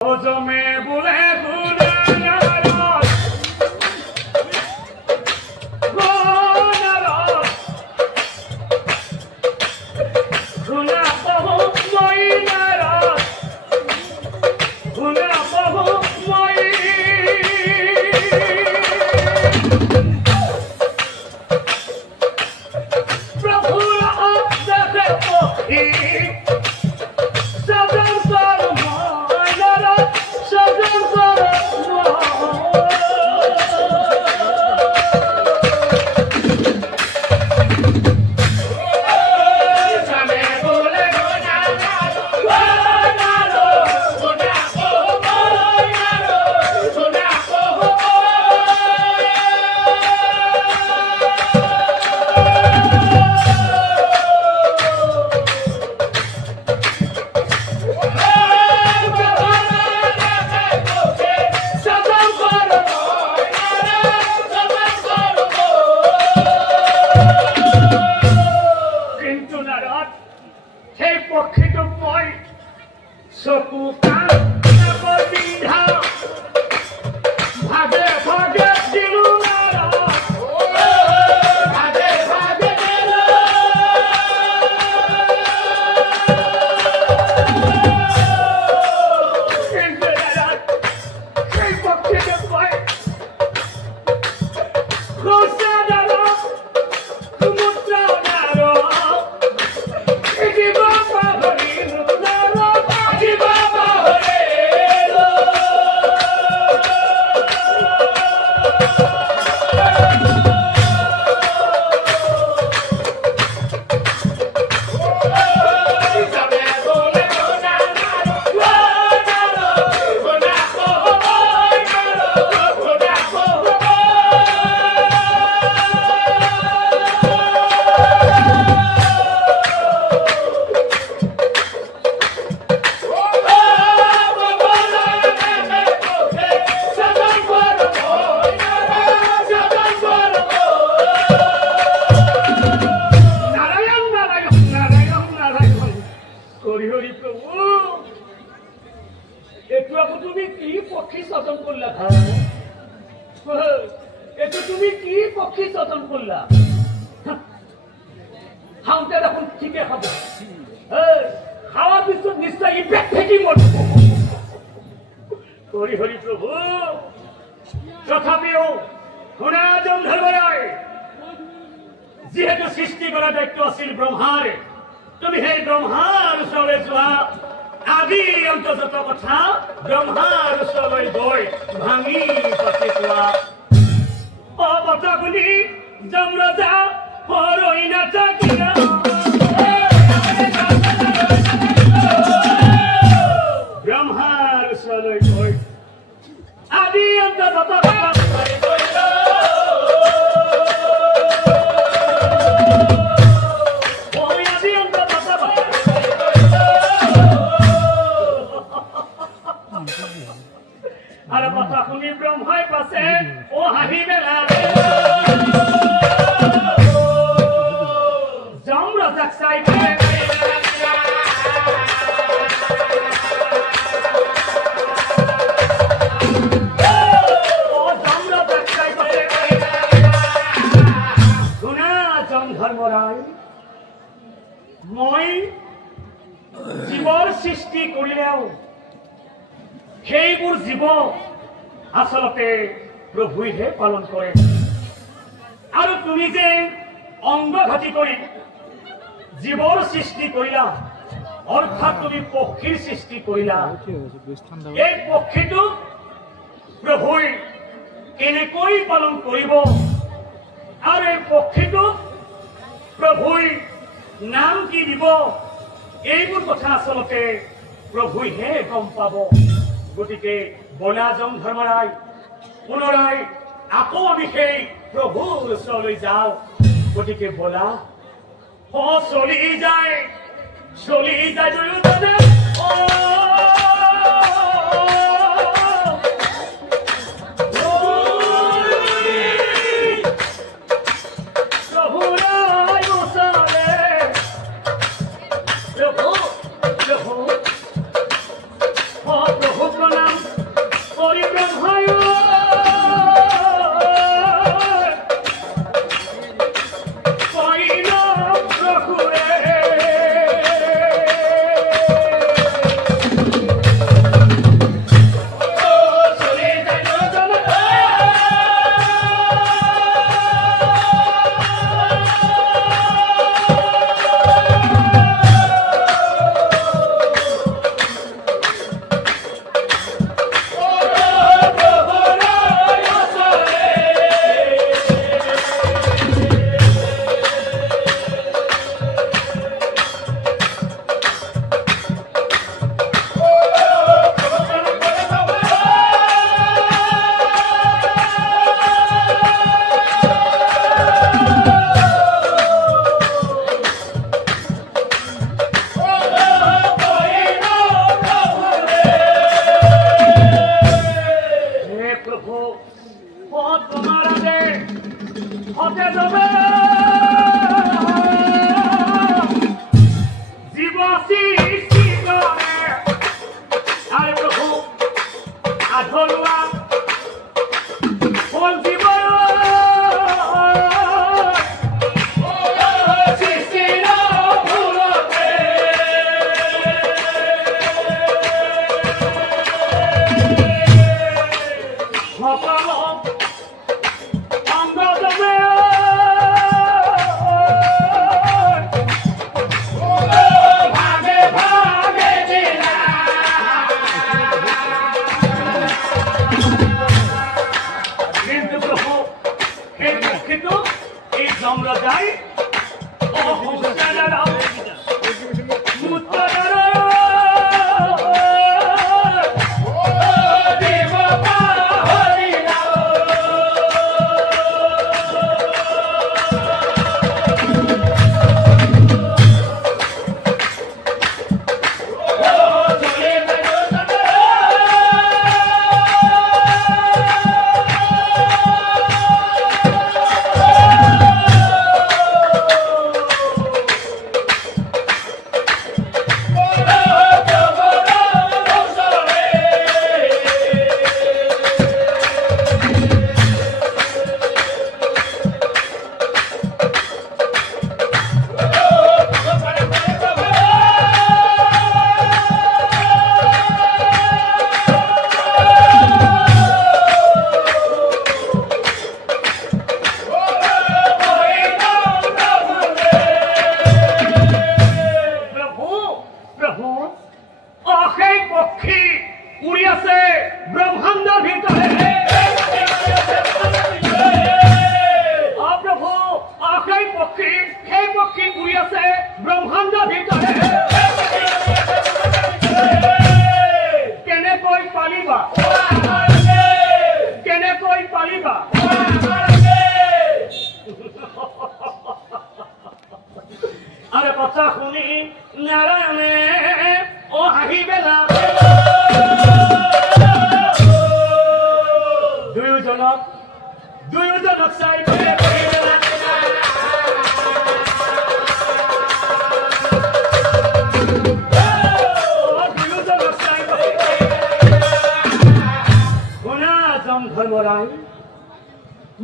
জমে বুলে प्रभु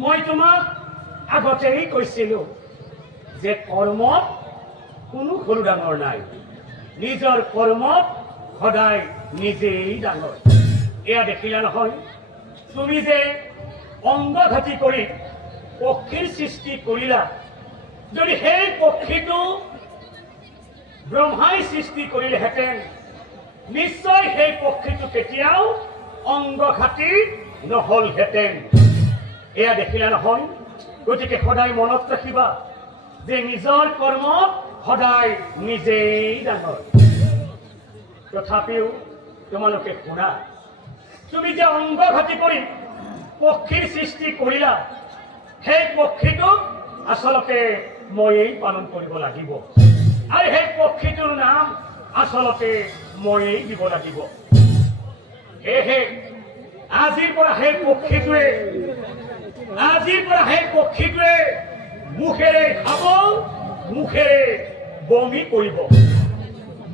মই তোমাক আগতেই কৈছিলো যে কৰ্মত কোনো সৰু ডাঙৰ নাই, নিজৰ কৰ্মত সদায় নিজেই ডাঙৰ। এয়া দেখিলা নহয়, তুমি যে অংগঘাতী কৰি পক্ষীৰ সৃষ্টি কৰিলা, যদি সেই পক্ষীটো ব্ৰহ্মাই সৃষ্টি কৰিলেহেঁতেন নিশ্চয় সেই পক্ষীটো কেতিয়াও অংগঘাতী নহলহেঁতেন। এয়া দেখিলা নহয়, গতিকে সদায় মনত ৰাখিবা যে নিজৰ কৰ্মত সদায় নিজেই ডাঙৰ। তথাপিও তোমালোকে শুনা, তুমি যে অংগঘাতী কৰি পক্ষীৰ সৃষ্টি কৰিলা, সেই পক্ষীটোক আচলতে ময়েই পালন কৰিব লাগিব, আৰু সেই পক্ষীটোৰ নাম আচলতে ময়েই দিব লাগিব। সেয়েহে আজিৰ পৰা সেই পক্ষীটোৱে মুখেৰে খাব, মুখেৰে বমি কৰিব,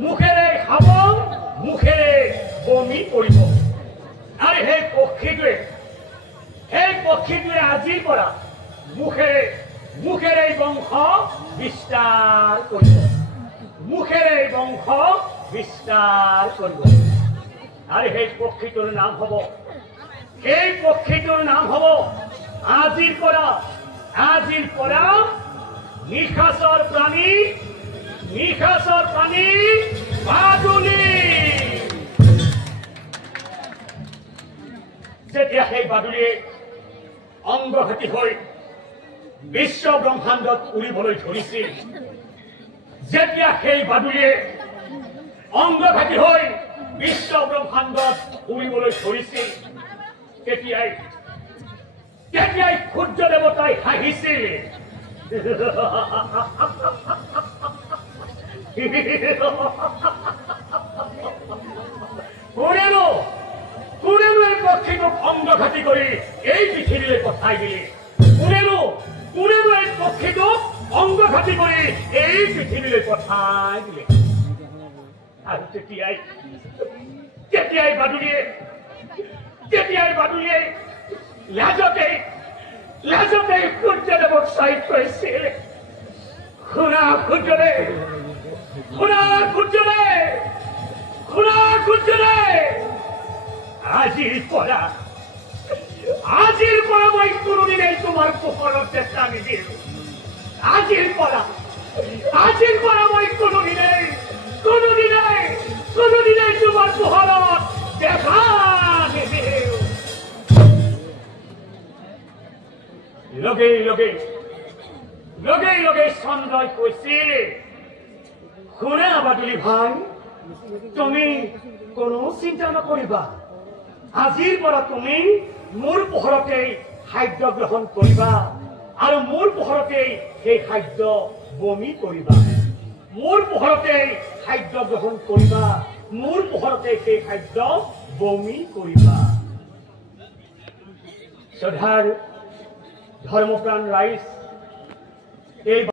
মুখেৰে খাব, মুখেৰে বমি কৰিব। আৰু সেই পক্ষীটোৱে আজিৰ পৰা মুখেৰে বংশ বিস্তাৰ কৰিব, মুখেৰে বংশ বিস্তাৰ কৰিব। আৰু সেই পক্ষীটোৰ নাম হ'ব আজিৰ পৰা নিশাচৰ প্ৰাণী বাদুলি। যেতিয়া সেই বাদুলিয়ে অংগঘাতী হৈ বিশ্ব ব্ৰহ্মাণ্ডত উৰিবলৈ ধৰিছিল, যেতিয়া সেই বাদুলিয়ে অংগঘাতী হৈ বিশ্ব ব্ৰহ্মাণ্ডত উৰিবলৈ ধৰিছিল, তেতিয়াই সূৰ্য দেৱতাই হাঁহিছিল। কোনেনো এই পক্ষীটোক অংগঘাতী কৰি এই পৃথিৱীলৈ পঠাই দিলে? কোনেও এই পক্ষীটোক অংগঘাতী কৰি এই পৃথিৱীলৈ পঠাই দিলে। আৰু তেতিয়াই বাদুলিয়ে লাজতে সূৰ্যদেৱক চাই কৈছিল, শুনা সূৰ্যদেৱ, আজিৰ পৰা মই কোনোদিনেই তোমাৰ পোহৰত দেখা নিদিওঁ। আজিৰ পৰা মই কোনোদিনেই তোমাৰ পোহৰত দেখা নিদিওঁ। লগেই চন্দ্ৰই কৈছিল, শুনা বাদুলি ভাই, তুমি কোনো চিন্তা নকৰিবা। আজিৰ পৰা তুমি মোৰ পোহৰতেই খাদ্য গ্ৰহণ কৰিবা আৰু মোৰ পোহৰতেই সেই খাদ্য বমি কৰিবা। মোৰ পোহৰতেই খাদ্য গ্ৰহণ কৰিবা, মোৰ পোহৰতেই সেই খাদ্য বমি কৰিবা। শ্ৰদ্ধাৰ ধৰ্মপ্ৰাণ ৰাইজ, এই